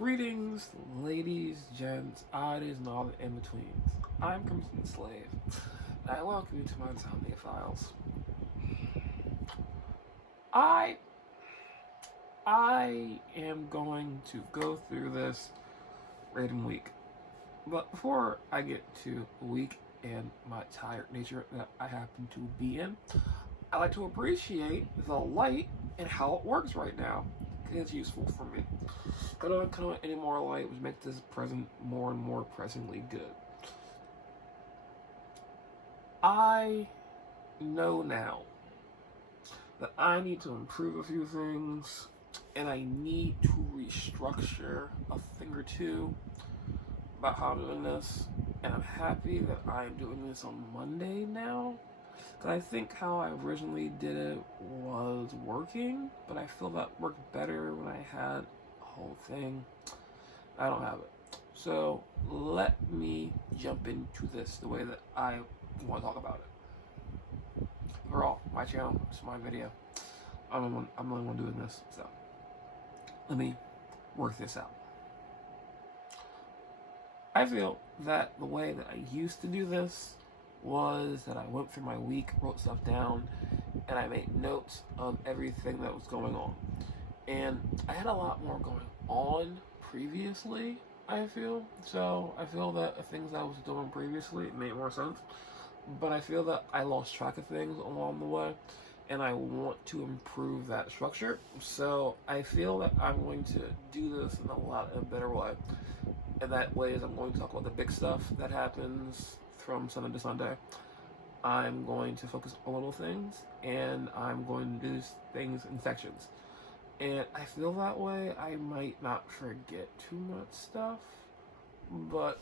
Greetings, ladies, gents, oddies, and all the in-betweens. I'm Crimson Slave, and I welcome you to my Insomnia Files. I I am going to go through this rating week. But before I get to the week and my tired nature that I happen to be in, I like to appreciate the light and how it works right now. It's useful for me. I don't come any more light, which makes this present more and more presently good. I know now that I need to improve a few things, and I need to restructure a thing or two about how I'm doing this. And I'm happy that I'm doing this on Monday now. Because I think how I originally did it was working, but I feel that worked better when I had a whole thing. I don't have it. So let me jump into this the way that I want to talk about it. Overall, my channel, it's my video. I'm the only one doing this, so let me work this out. I feel that the way that I used to do this was that I went through my week, wrote stuff down, and I made notes of everything that was going on. And I had a lot more going on previously, I feel. So I feel that the things I was doing previously made more sense. But I feel that I lost track of things along the way, and I want to improve that structure. So I feel that I'm going to do this in a better way. And that way is I'm going to talk about the big stuff that happens from Sunday to Sunday. I'm going to focus on little things, and I'm going to do things in sections. And I feel that way I might not forget too much stuff, but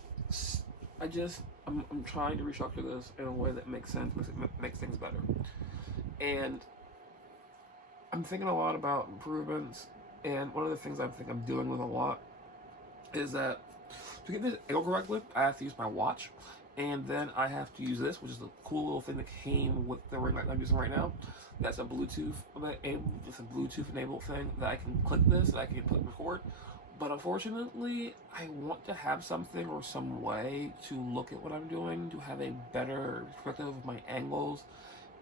I'm trying to restructure this in a way that makes sense, makes things better. And I'm thinking a lot about improvements, and one of the things I think I'm doing with a lot is that to get this angle correctly, I have to use my watch, and then I have to use this, which is a cool little thing that came with the ring light I'm using right now. That's a Bluetooth enabled thing that I can click this, that I can click record. But unfortunately, I want to have something or some way to look at what I'm doing, to have a better perspective of my angles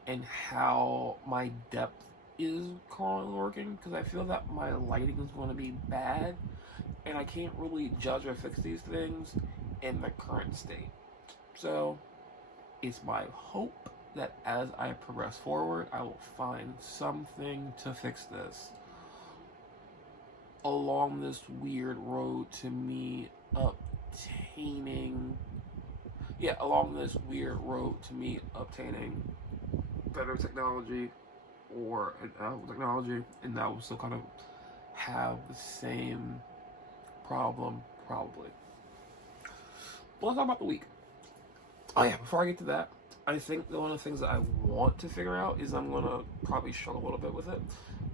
and how my depth is currently working, because I feel that my lighting is going to be bad, and I can't really judge or fix these things in the current state. So it's my hope that as I progress forward, I will find something to fix this along this weird road to me obtaining better technology or technology, and that will still kind of have the same problem, probably. But let's talk about the week. Oh yeah, before I get to that, I think that one of the things that I want to figure out is I'm gonna probably struggle a little bit with it,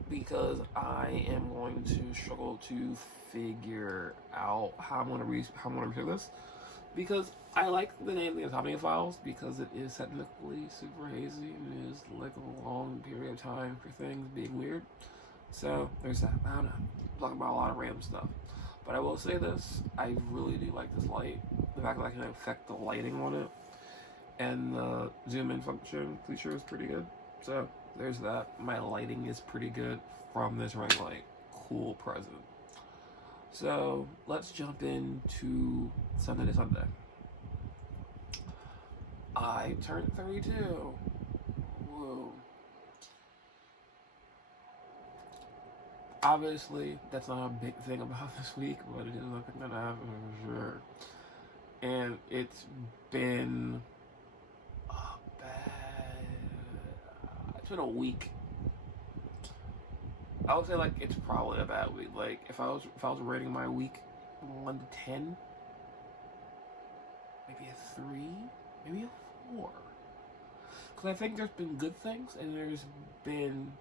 because I am going to struggle to figure out how I'm gonna redo this, because I like the name the Insomnia Files because it is technically super hazy and it is like a long period of time for things being weird. So there's that. I don't know. I'm talking about a lot of random stuff. But I will say this, I really do like this light. The fact that I can affect the lighting on it, and the zoom in function feature is pretty good. So there's that. My lighting is pretty good from this ring light. Cool present. So let's jump into Sunday to Sunday. I turned 32. Whoa. Obviously, that's not a big thing about this week, but it is something that happened for sure. And it's been it's been a week. I would say like it's probably a bad week. Like if I was rating my week 1 to 10, maybe a 3, maybe a 4. Because I think there's been good things, and there's been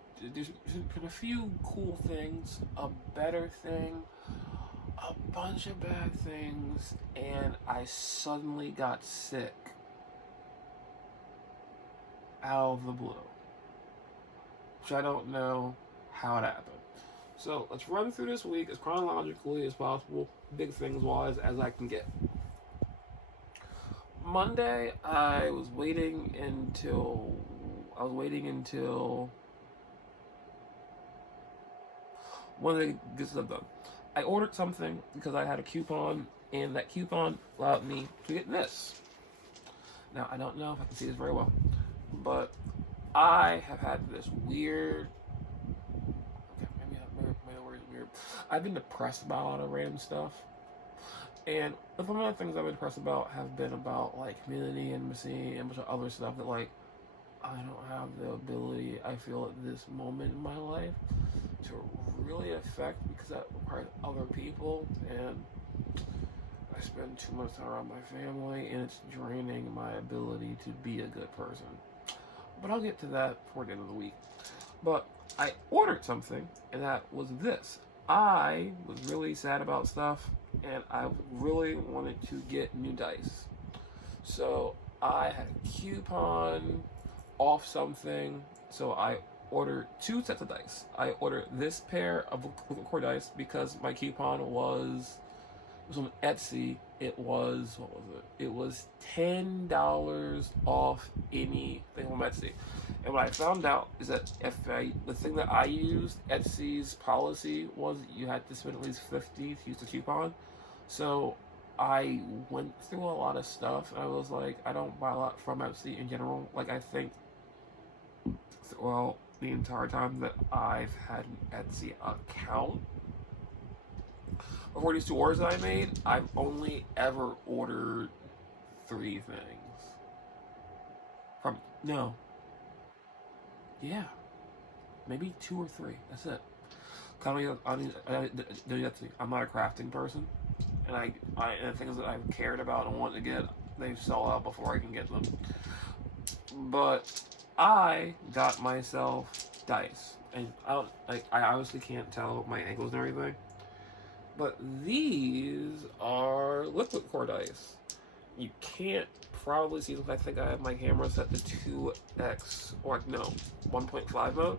a few cool things, a better thing, a bunch of bad things, and I suddenly got sick out of the blue, which I don't know how it happened. So let's run through this week as chronologically as possible, big things wise, as I can get. Monday, I was waiting until when they get stuff done. I ordered something because I had a coupon, and that coupon allowed me to get this. Now, I don't know if I can see this very well, but I have had this weird. Okay, maybe my word is weird. I've been depressed about a lot of random stuff, and some of the things I've been depressed about have been about like community intimacy and a bunch of other stuff that like I don't have the ability, I feel, at this moment in my life to really affect because that requires other people, and I spend too much time around my family, and it's draining my ability to be a good person. But I'll get to that before the end of the week. But I ordered something, and that was this. I was really sad about stuff, and I really wanted to get new dice. So I had a coupon off something, so I ordered 2 sets of dice. I ordered this pair of core dice because my coupon was on Etsy. It was, what was it? It was $10 off anything on Etsy. And what I found out is that the thing that I used, Etsy's policy was you had to spend at least $50 to use the coupon. So I went through a lot of stuff, and I was like, I don't buy a lot from Etsy in general. Like, I think throughout the entire time that I've had an Etsy account, before these 2 orders that I made, I've only ever ordered 3 things. Maybe 2 or 3. That's it. I'm not a crafting person, and and the things that I've cared about and want to get, they sell out before I can get them. But I got myself dice, and I obviously can't tell my angles and everything. But these are liquid core dice. You can't probably see, I think I have my camera set to 2x, or no, 1.5 mode.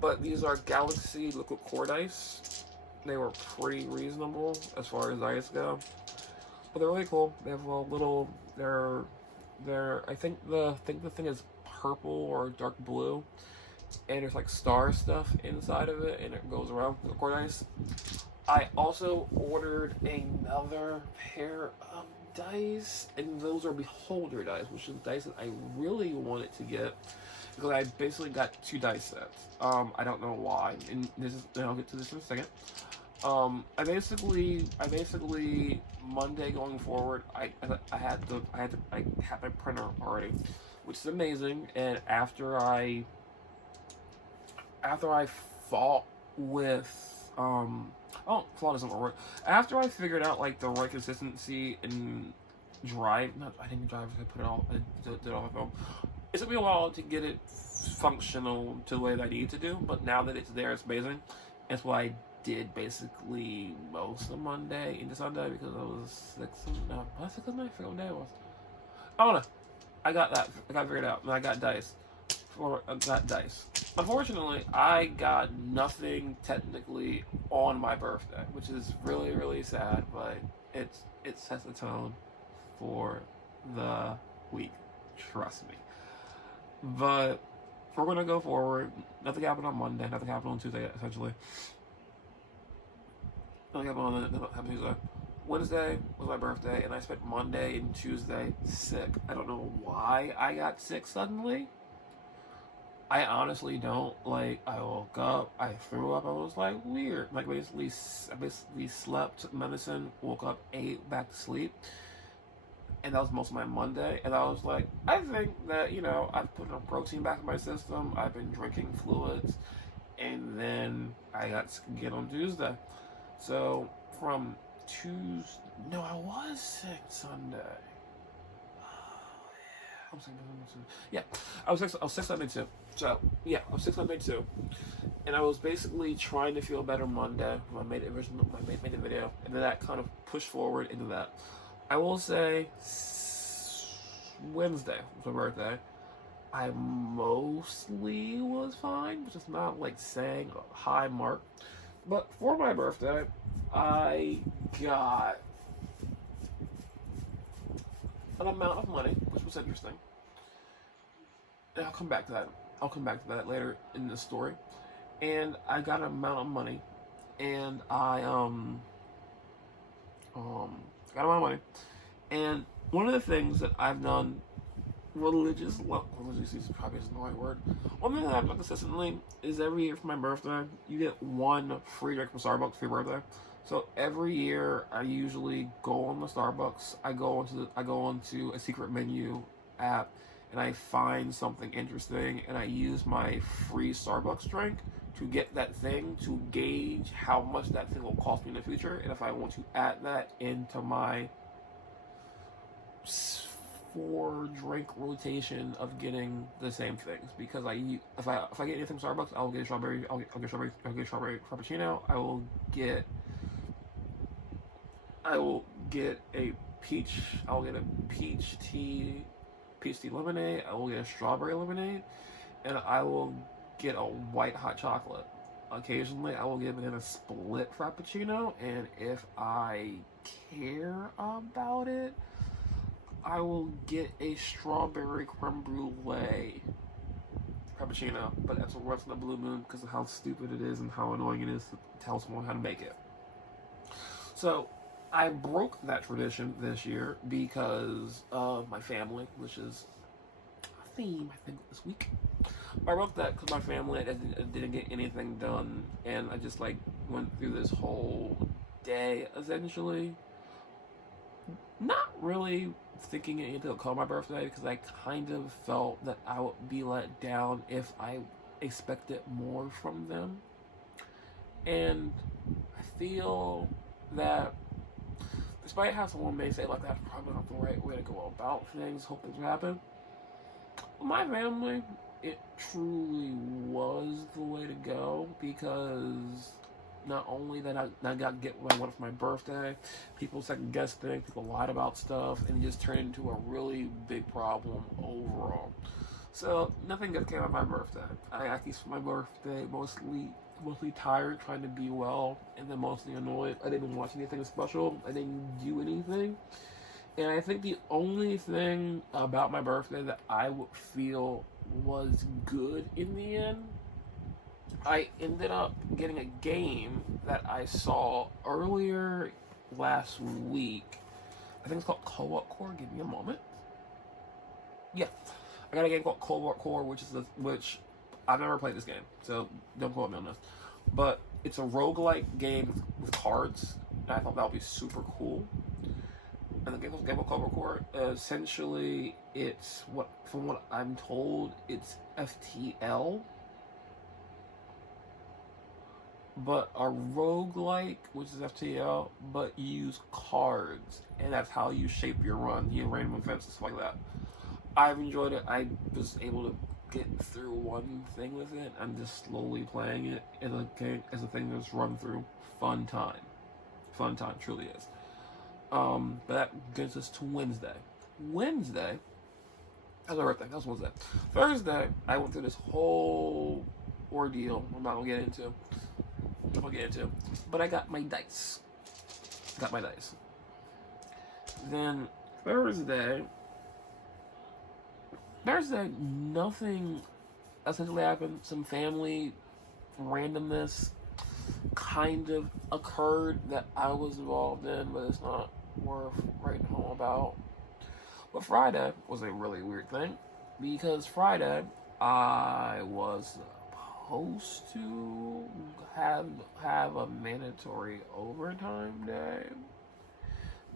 But these are Galaxy liquid core dice. They were pretty reasonable as far as dice go. But they're really cool. They have a little, I think the thing is purple or dark blue. And there's like star stuff inside of it, and it goes around the core dice. I also ordered another pair of dice, and those are beholder dice, which is dice that I really wanted to get because I basically got 2 dice sets. I don't know why, and I'll get to this in a second. I basically Monday going forward, I had my printer already, which is amazing. And after I fought with flaw doesn't work. After I figured out like the right consistency and drive, I didn't drive. I put it all. I did it on my phone. It took me a while to get it functional to the way that I need to do, but now that it's there, it's amazing. That's why I did basically most of Monday into Sunday because I was sick. Was it because I forgot what day it was? I don't know. I got figured out, and I got dice. Unfortunately, I got nothing technically on my birthday, which is really, really sad, but it sets the tone for the week. Trust me. But we're going to go forward. Nothing happened on Monday. Nothing happened on Tuesday, essentially. Nothing happened on Tuesday. Wednesday was my birthday, and I spent Monday and Tuesday sick. I don't know why I got sick suddenly. I honestly don't. Like, I woke up, I threw up, I was like, weird. Like, I basically slept, took medicine, woke up, ate, back to sleep. And that was most of my Monday. And I was like, I think that, I've put enough protein back in my system. I've been drinking fluids. And then I got sick again on Tuesday. So, from Tuesday, no, I was sick Sunday. I was sick Sunday too. So, yeah, I was sick Sunday too. And I was basically trying to feel better Monday when I made the video. And then that kind of pushed forward into that. I will say, Wednesday was my birthday. I mostly was fine, but just not like saying a high mark. But for my birthday, I got an amount of money, which was interesting. And I'll come back to that. I'll come back to that later in this story. And I got an amount of money, and I got a lot of money. And one of the things that I've done religiously is probably isn't the right word. One thing that I've done consistently is every year for my birthday, you get one free drink from Starbucks for your birthday. So every year, I usually go on the Starbucks. I go onto a secret menu app, and I find something interesting, and I use my free Starbucks drink to get that thing to gauge how much that thing will cost me in the future, and if I want to add that into my 4-drink rotation of getting the same things. Because if I get anything from Starbucks, I'll get strawberry frappuccino. I will get a peach tea lemonade. I will get a strawberry lemonade, and I will get a white hot chocolate. Occasionally, I will get a split frappuccino, and if I care about it, I will get a strawberry creme brulee frappuccino. But that's once in a blue moon because of how stupid it is and how annoying it is to tell someone how to make it. So I broke that tradition this year because of my family, which is a theme, I think, this week. I broke that because my family didn't get anything done, and I just went through this whole day essentially, not really thinking anything would call my birthday because I kind of felt that I would be let down if I expected more from them, and I feel that despite how someone may say that's probably not the right way to go about things, hope things will happen, my family, it truly was the way to go, because not only that I got to get what I wanted for my birthday, people second guessed things, people lied about stuff, and it just turned into a really big problem overall. So nothing good came out of my birthday. I actually spent my birthday mostly tired, trying to be well, and then mostly annoyed. I didn't watch anything special. I didn't do anything. And I think the only thing about my birthday that I would feel was good in the end, I ended up getting a game that I saw earlier last week. I think it's called Co-op Core. Give me a moment. Yeah, I got a game called Co-op Core, which I've never played this game, so don't quote me on this. But it's a roguelike game with cards, and I thought that would be super cool. And the game called Co-op Core, essentially, from what I'm told, it's FTL, but a roguelike, which is FTL, but you use cards, and that's how you shape your run. You have random events and stuff like that. I've enjoyed it. I was able to get through one thing with it. I'm just slowly playing it as a thing that's run through. Fun time, truly is. But that gets us to Wednesday. That's my birthday. That was Wednesday. Thursday, I went through this whole ordeal. I'm not gonna get into. But I got my dice. Then Thursday, nothing essentially happened. Some family randomness kind of occurred that I was involved in, but it's not worth writing home about. But Friday was a really weird thing, because Friday I was supposed to have a mandatory overtime day,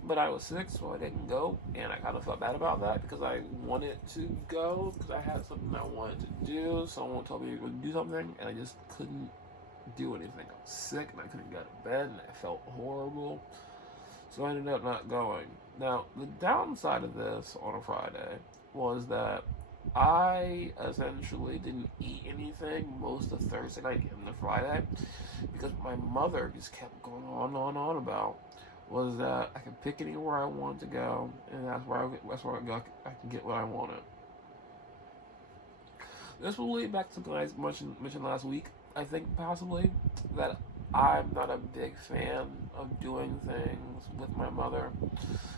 but I was sick, so I didn't go, and I kind of felt bad about that because I wanted to go because I had something I wanted to do. Someone told me to do something, and I just couldn't do anything. I was sick, and I couldn't get to bed, and I felt horrible, so I ended up not going. Now, the downside of this on a Friday was that I essentially didn't eat anything most of Thursday night and the Friday, because my mother just kept going on about was that I could pick anywhere I wanted to go, and that's where I can get what I wanted. This will lead back to something I mentioned last week. I think possibly that I'm not a big fan of doing things with my mother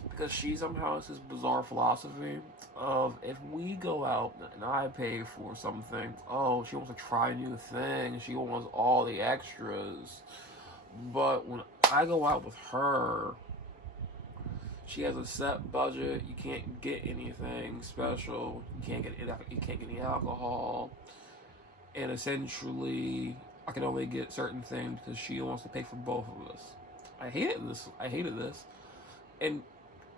because she somehow has this bizarre philosophy of if we go out and I pay for something, oh, she wants to try a new thing, she wants all the extras. But when I go out with her, she has a set budget. You can't get anything special. You can't get any alcohol, and essentially, I can only get certain things because she wants to pay for both of us. I hated this. And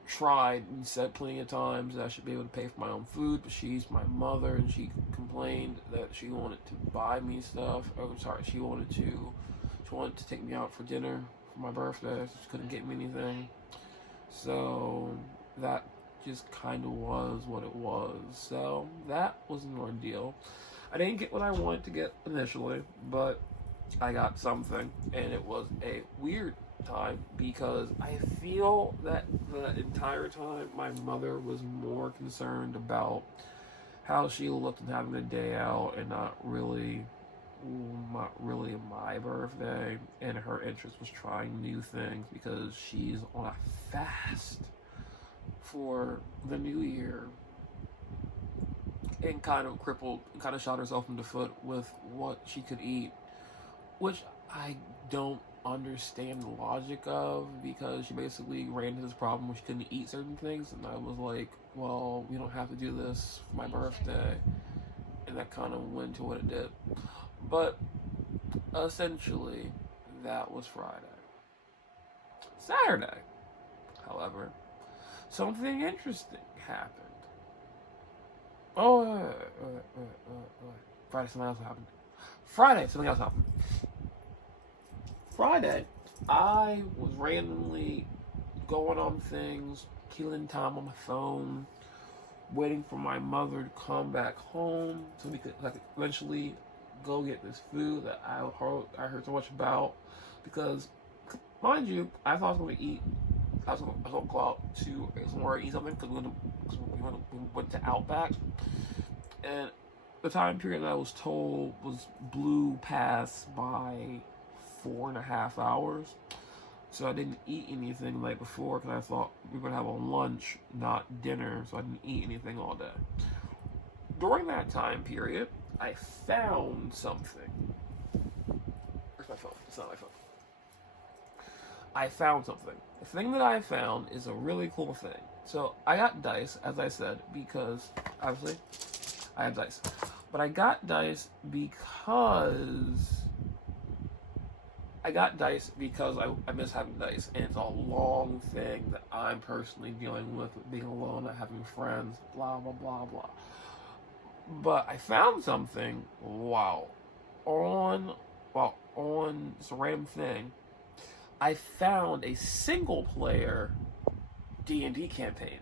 tried and said plenty of times that I should be able to pay for my own food, but she's my mother, and she complained that she wanted to buy me stuff. Oh, sorry, she wanted to take me out for dinner for my birthday. So she couldn't get me anything. So that just kind of was what it was. So that was an ordeal. I didn't get what I wanted to get initially, but I got something, and it was a weird time because I feel that the entire time my mother was more concerned about how she looked and having a day out, and not really my birthday. And her interest was trying new things because she's on a fast for the new year, and kind of crippled and kind of shot herself in the foot with what she could eat, which I don't understand the logic of, because she basically ran into this problem where she couldn't eat certain things, and I was like, well, we don't have to do this for my birthday, and that kind of went to what it did. But essentially, that was Friday. Saturday, however, something interesting happened. Oh, Friday, something else happened. Friday, I was randomly going on things, killing time on my phone, waiting for my mother to come back home so we could eventually go get this food that I heard so much about. Because, mind you, I thought I was going to eat. I was going to go out to somewhere and eat something because we went to Outback, and the time period that I was told blew past by 4.5 hours. So I didn't eat anything the night before because I thought we were going to have a lunch, not dinner. So I didn't eat anything all day. During that time period, I found something. Where's my phone? It's not my phone. I found something. The thing that I found is a really cool thing. So I got dice, as I said, because obviously I have dice. But I got dice because I miss having dice, and it's a long thing that I'm personally dealing with being alone, not having friends, blah blah blah blah. But I found something. On it's a random thing. I found a single player D&D campaign.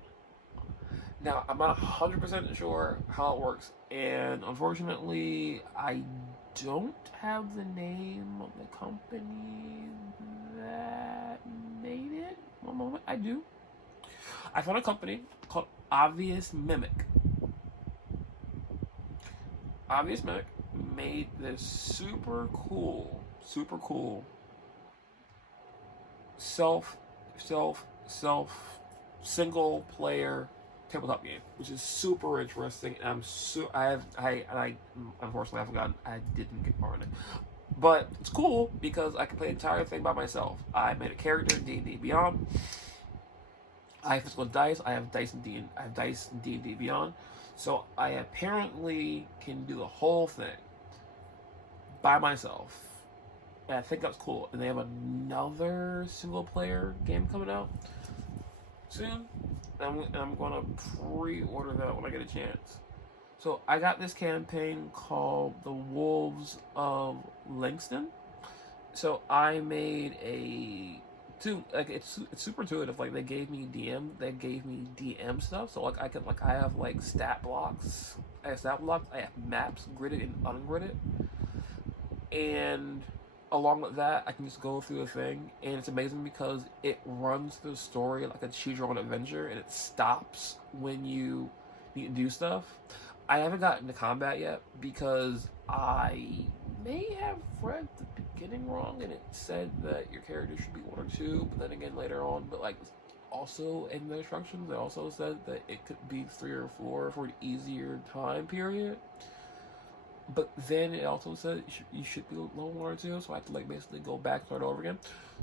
Now, I'm not 100% sure how it works, and unfortunately, I don't have the name of the company that made it. One moment, I do. I found a company called Obvious Mimic. Obvious Mimic made this super cool self single player tabletop game, which is super interesting. And I unfortunately I forgot I didn't get part of it, but it's cool because I can play the entire thing by myself. I made a character in D&D Beyond. I have physical dice. I have dice in D&D Beyond, so I apparently can do the whole thing by myself. And I think that's cool. And they have another single player game coming out soon. And I'm going to pre-order that when I get a chance. So I got this campaign called The Wolves of Langston. So I made it's super intuitive. Like they gave me DM stuff. So I have like stat blocks. I have maps gridded and ungridded. And along with that, I can just go through the thing, and it's amazing because it runs the story like a choose your own adventure, and it stops when you need to do stuff. I haven't gotten to combat yet because I may have read the beginning wrong, and it said that your character should be 1 or 2, but then again later on, but like also in the instructions, it also said that it could be 3 or 4 for an easier time period. But then it also said you should be level 1 or 2, so I had to like basically go back and start over again.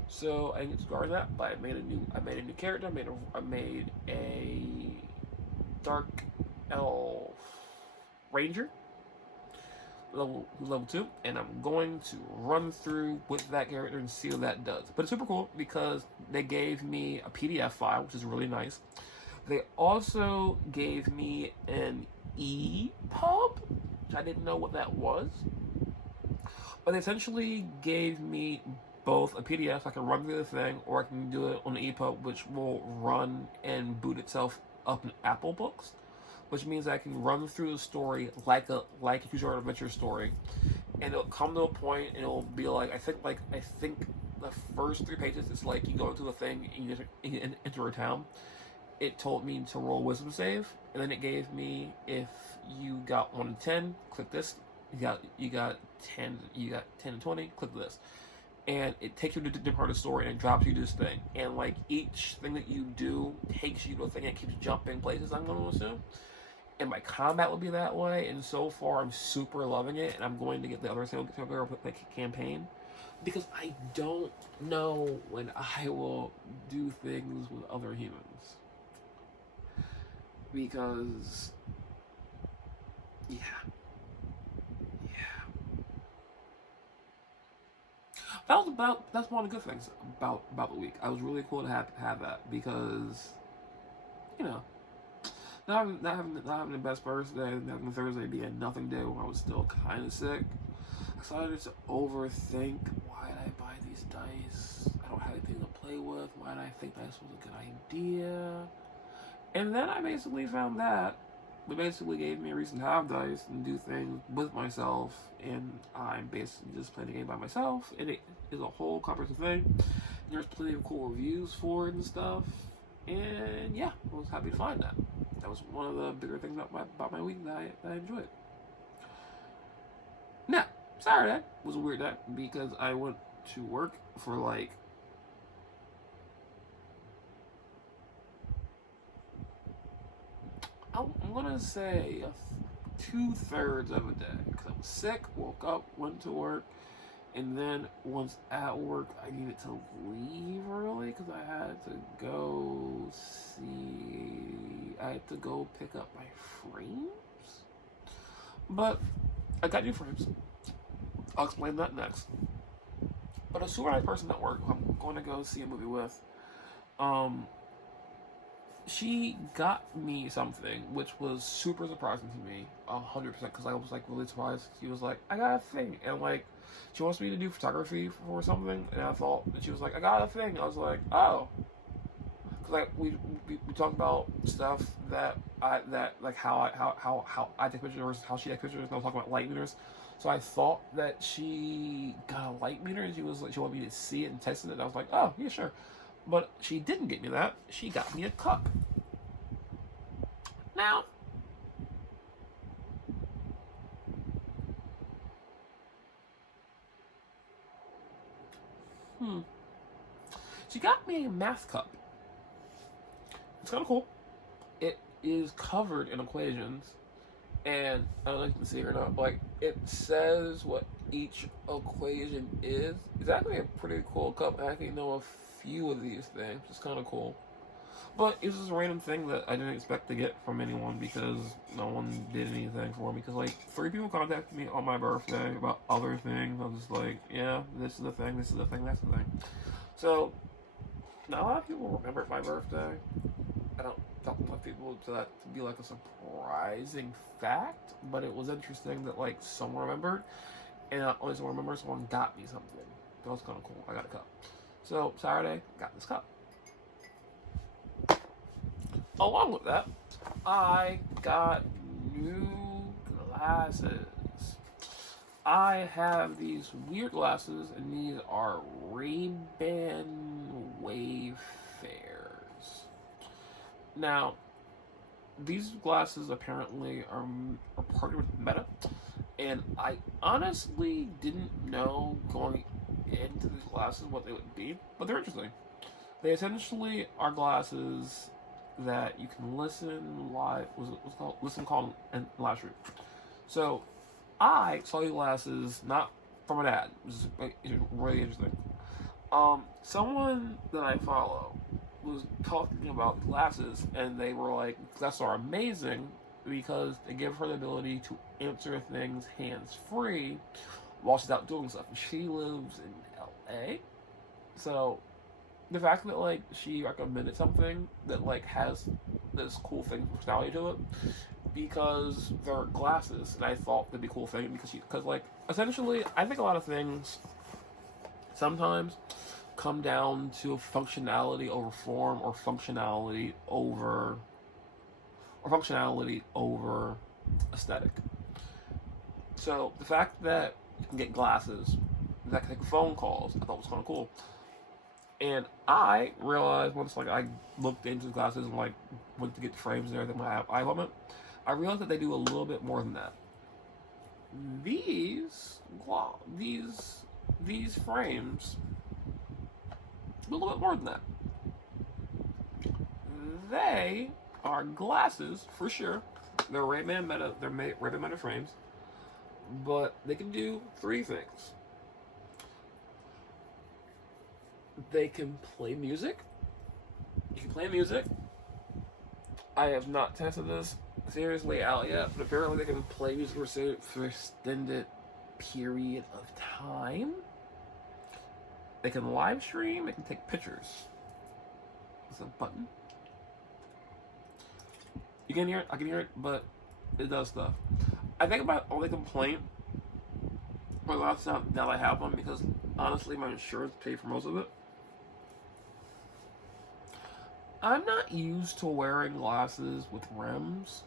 So I need to guard that, but I made a new character. I made a dark elf ranger level 2, and I'm going to run through with that character and see what that does. But it's super cool because they gave me a PDF file, which is really nice. They also gave me an EPUB, which I didn't know what that was, but they essentially gave me both a PDF so I can run through the thing, or I can do it on the EPUB, which will run and boot itself up in Apple Books, which means I can run through the story like a choose your own adventure story, and it'll come to a point and it'll be like I think the first 3 pages is like you go into the thing and you enter a town. It told me to roll wisdom save, and then it gave me if you got 1 to 10, click this. You got 10 and 20, click this. And it takes you to a different part of the story and it drops you to this thing. And like each thing that you do takes you to a thing that keeps jumping places, I'm going to assume. And my combat will be that way. And so far, I'm super loving it. And I'm going to get the other single campaign because I don't know when I will do things with other humans. Because, yeah. That's one of the good things about the week. I was really cool to have that because, you know, not having the best birthday, having Thursday be a nothing day when I was still kind of sick. I started to overthink, why did I buy these dice? I don't have anything to play with. Why did I think dice was a good idea? And then I basically found that it basically gave me a reason to have dice and do things with myself, and I'm basically just playing the game by myself, and it is a whole comprehensive thing. And there's plenty of cool reviews for it and stuff, and yeah, I was happy to find that. That was one of the bigger things about my week that I enjoyed. Now, Saturday was a weird day because I went to work for like I'm gonna say 2/3 of a day because I was sick, woke up, went to work, and then once at work I needed to leave early because I had to go pick up my frames. But I got new frames. I'll explain that next. But a super nice person at work who I'm going to go see a movie with, she got me something which was super surprising to me, 100%, because I was like really surprised. She was like, I got a thing, and like she wants me to do photography for something, and I thought that she was like, I got a thing. I was like, oh, because like we talked about stuff that how I take pictures versus how she takes pictures, and I was talking about light meters. So I thought that she got a light meter, and she was like, she wanted me to see it and test it, and I was like, oh yeah, sure. But she didn't get me that. She got me a cup. Now, she got me a math cup. It's kind of cool. It is covered in equations, and I don't know if you can see it or not, but like it says what each equation is. It's actually a pretty cool cup. I actually know a few of these things. It's kind of cool. But it was just a random thing that I didn't expect to get from anyone because no one did anything for me. Because like 3 people contacted me on my birthday about other things. I was just like, yeah, this is the thing, this is the thing, that's the thing. So not a lot of people remember my birthday. I don't talk to a lot of people to that to be like a surprising fact. But it was interesting that like someone remembered, and only someone remembered. Someone got me something. That was kind of cool. I got a cup. So Saturday, got this cup. Along with that, I got new glasses. I have these weird glasses, and these are Ray-Ban Wayfarers. Now, these glasses apparently are partnered with Meta, And I honestly didn't know going into these glasses what they would be, but they're interesting. They essentially are glasses that you can listen live. What's called listen called and live stream. So I saw these glasses not from an ad. It was really interesting. Someone that I follow was talking about glasses, and they were like, "Glasses are amazing because they give her the ability to answer things hands free while she's out doing stuff." And she lives in LA, so the fact that like she recommended something that like has this cool thing personality to it because they're glasses, and I thought that'd be a cool thing because like essentially I think a lot of things sometimes come down to functionality over form or functionality over aesthetic. So the fact that you can get glasses that can take phone calls, I thought was kind of cool. And I realized once like I looked into the glasses and like went to get the frames and everything, my eye element, I realized that they do a little bit more than that. These these frames do a little bit more than that. They are glasses for sure. They're Ray-Ban Meta. They're Ray-Ban Meta frames, but they can do three things. They can play music. You can play music. I have not tested this seriously out yet, but apparently they can play music for extended period of time. They can live stream. They can take pictures. There's a button. You can hear it. I can hear it, but it does stuff. I think my only complaint for the last time now that I have one, because honestly my insurance paid for most of it. I'm not used to wearing glasses with rims.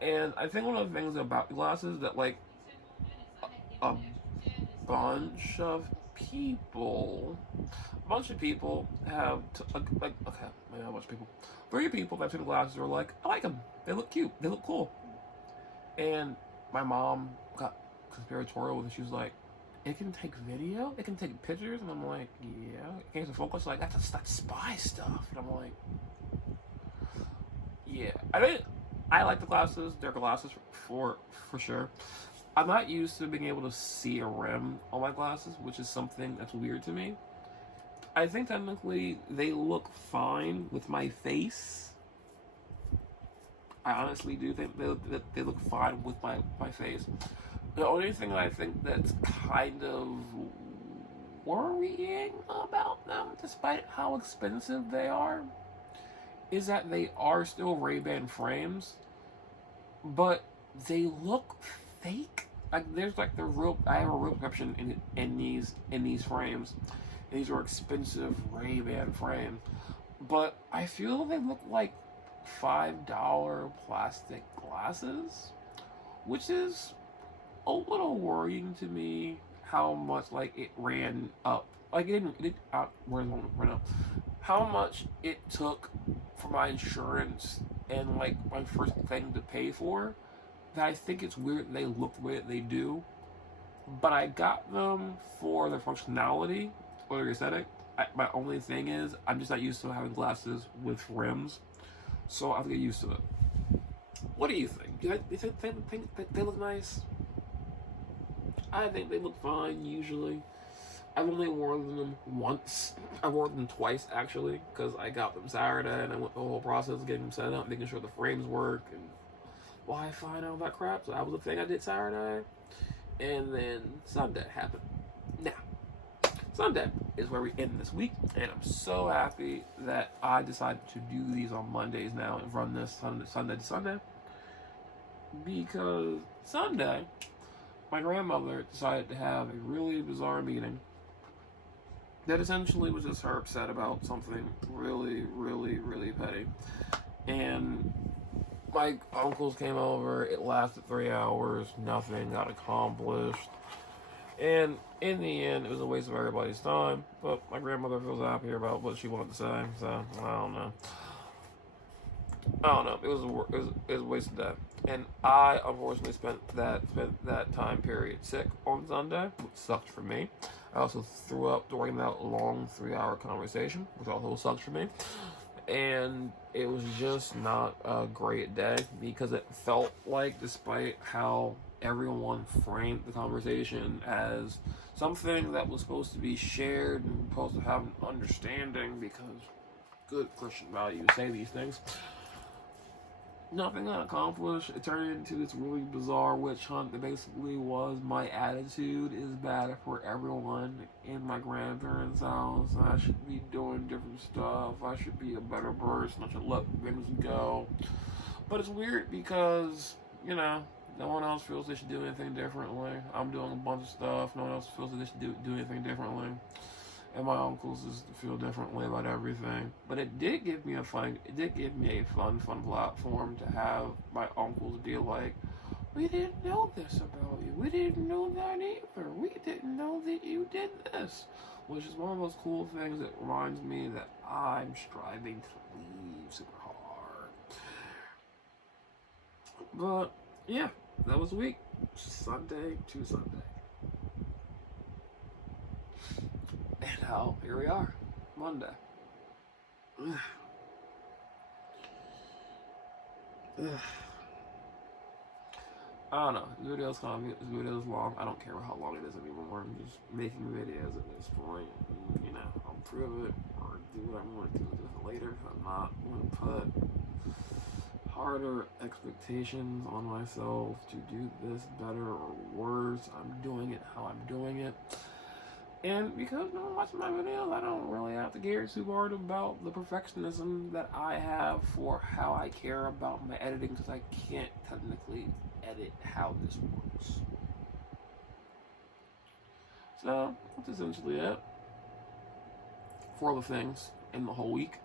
And I think one of the things about glasses that like a bunch of people have like okay, maybe not a bunch of people. 3 people that have seen the glasses were like, I like them. They look cute. They look cool. And my mom got conspiratorial with it. She was like, it can take video, it can take pictures, and I'm like, yeah. It can't focus. Like that's spy stuff. And I'm like, yeah. I like the glasses. They're glasses for sure. I'm not used to being able to see a rim on my glasses, which is something that's weird to me. I think technically they look fine with my face. I honestly do think they look fine with my face. The only thing I think that's kind of worrying about them, despite how expensive they are, is that they are still Ray-Ban frames, but they look fake. Like there's like the real. I have a real perception in these frames. These are expensive Ray-Ban frames, but I feel they look like $5 plastic glasses, which is a little worrying to me. How much like it ran up? Like it didn't. Run up. How much it took for my insurance and like my first thing to pay for. That I think it's weird that they look the way that they do, but I got them for their functionality or their aesthetic. My only thing is I'm just not used to having glasses with rims, so I have to get used to it. What do you think? Do you think they look nice? I think they look fine usually. I've only worn them once. I wore them twice actually, because I got them Saturday and I went the whole process of getting them set up, making sure the frames work and Wi-Fi and all that crap. So that was the thing I did Saturday. And then Sunday happened. Now, Sunday is where we end this week, and I'm so happy that I decided to do these on Mondays now and run this Sunday to Sunday. Because Sunday, my grandmother decided to have a really bizarre meeting that essentially was just her upset about something really, really, really petty. And my uncles came over. It lasted 3 hours. Nothing got accomplished. And in the end, it was a waste of everybody's time. But my grandmother feels happier about what she wanted to say. So I don't know. It was a waste of that. And I unfortunately spent that time period sick on Sunday, which sucked for me. I also threw up during that long 3 hour conversation, which also sucked for me. And it was just not a great day because it felt like, despite how everyone framed the conversation as something that was supposed to be shared and supposed to have an understanding because good Christian values say these things, nothing got accomplished. It turned into this really bizarre witch hunt that basically was my attitude is bad for everyone in my grandparents' house. I should be doing different stuff. I should be a better person. I should let things go. But it's weird because, no one else feels they should do anything differently. I'm doing a bunch of stuff. No one else feels that they should do anything differently. And my uncles just feel differently about everything. But it did give me a fun platform to have my uncles be like, we didn't know this about you. We didn't know that either. We didn't know that you did this. Which is one of those cool things that reminds me that I'm striving to leave super hard. But yeah, that was the week. Sunday to Sunday. And now, here we are, Monday. I don't know. This video's long. I don't care how long it is anymore. I'm just making videos at this point. And, I'll prove it or do what I want to do with it later. I'm not going to put harder expectations on myself to do this better or worse. I'm doing it how I'm doing it. And because no one watches my videos, I don't really have to care too hard about the perfectionism that I have for how I care about my editing, because I can't technically edit how this works. So, that's essentially it for the things in the whole week.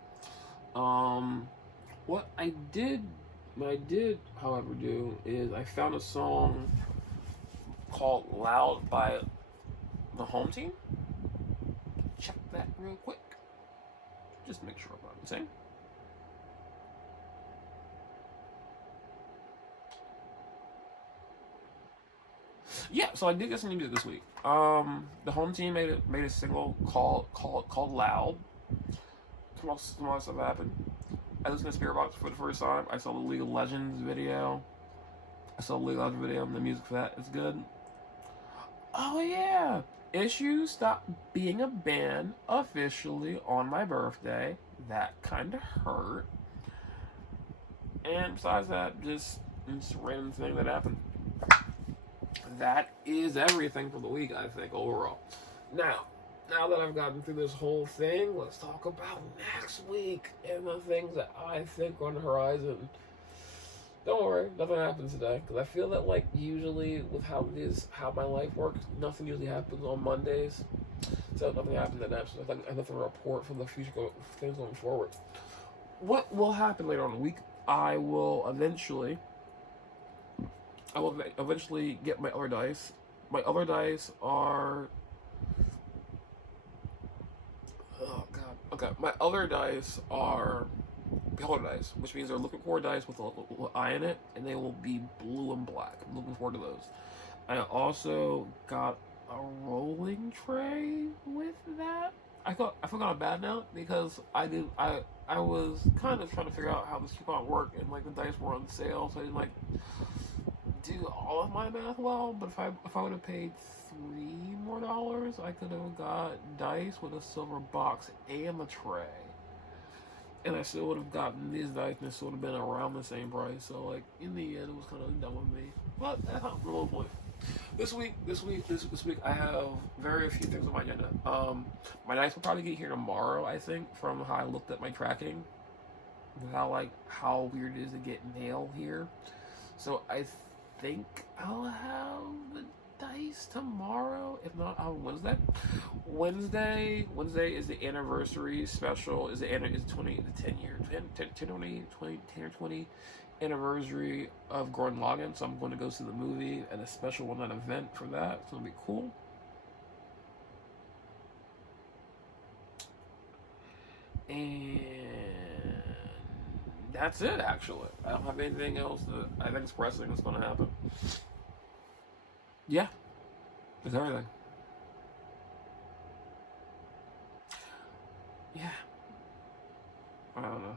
What I did, however, do is I found a song called Loud by the Home Team. Check that real quick. Just make sure I'm not insane. Yeah, so I did get some new music this week. The Home Team made a single called Loud. Some other stuff happened. I listened to Spirit Box for the first time. I saw the League of Legends video. And the music for that is good. Oh yeah, Issue stopped being a band officially on my birthday. That kind of hurt. And besides that, just a random thing that happened. That is everything for the week, I think, overall. Now that I've gotten through this whole thing, let's talk about next week and the things that I think are on the horizon. Don't worry, nothing happens today, because I feel that, usually with how my life works, nothing usually happens on Mondays. So nothing happens at next. So I have nothing to report from the future things going forward. What will happen later on in the week? I will eventually get my other dice. My other dice are... Oh, God. Okay, my other dice are color dice, which means they're liquid core dice with a eye in it, and they will be blue and black. I'm looking forward to those. I also got a rolling tray with that. I forgot a bad note because I was kind of trying to figure out how this coupon worked, and the dice were on sale, so I didn't do all of my math well. But if I would have paid $3 more, I could have got dice with a silver box and a tray. And I still would have gotten these dice, and it still would have been around the same price. So, in the end, it was kind of dumb with me. But that's not the whole point. This week, I have very few things on my agenda. My dice will probably get here tomorrow, I think, from how I looked at my tracking. How weird it is to get mail here. So, I think I'll have the dice tomorrow, if not on Wednesday. Wednesday is the anniversary special. Is the 10-20 anniversary of Gordon Logan. So I'm going to go see the movie and a special one-night event for that. It's going to be cool. And that's it, actually. I don't have anything else that I think's pressing that's going to happen. Yeah, that's everything. Yeah, I don't know.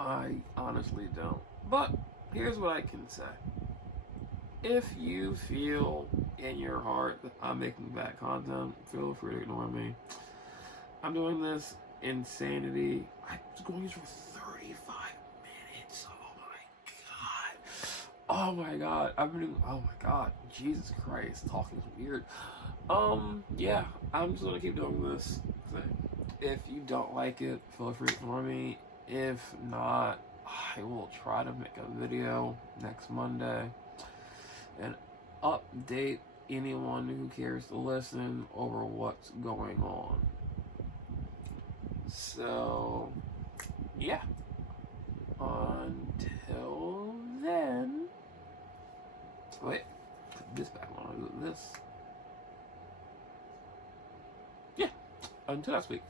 I honestly don't. But here's what I can say. If you feel in your heart that I'm making bad content, feel free to ignore me. I'm doing this insanity. I was going this for 35 minutes. Oh my god. I've been doing, oh my god. Jesus Christ. Talking is weird. Yeah. I'm just gonna keep doing this thing. If you don't like it, feel free to ignore me. If not, I will try to make a video next Monday and update anyone who cares to listen over what's going on. So, yeah. Until then. Wait, put this back on. I'll do this. Yeah. Until next week.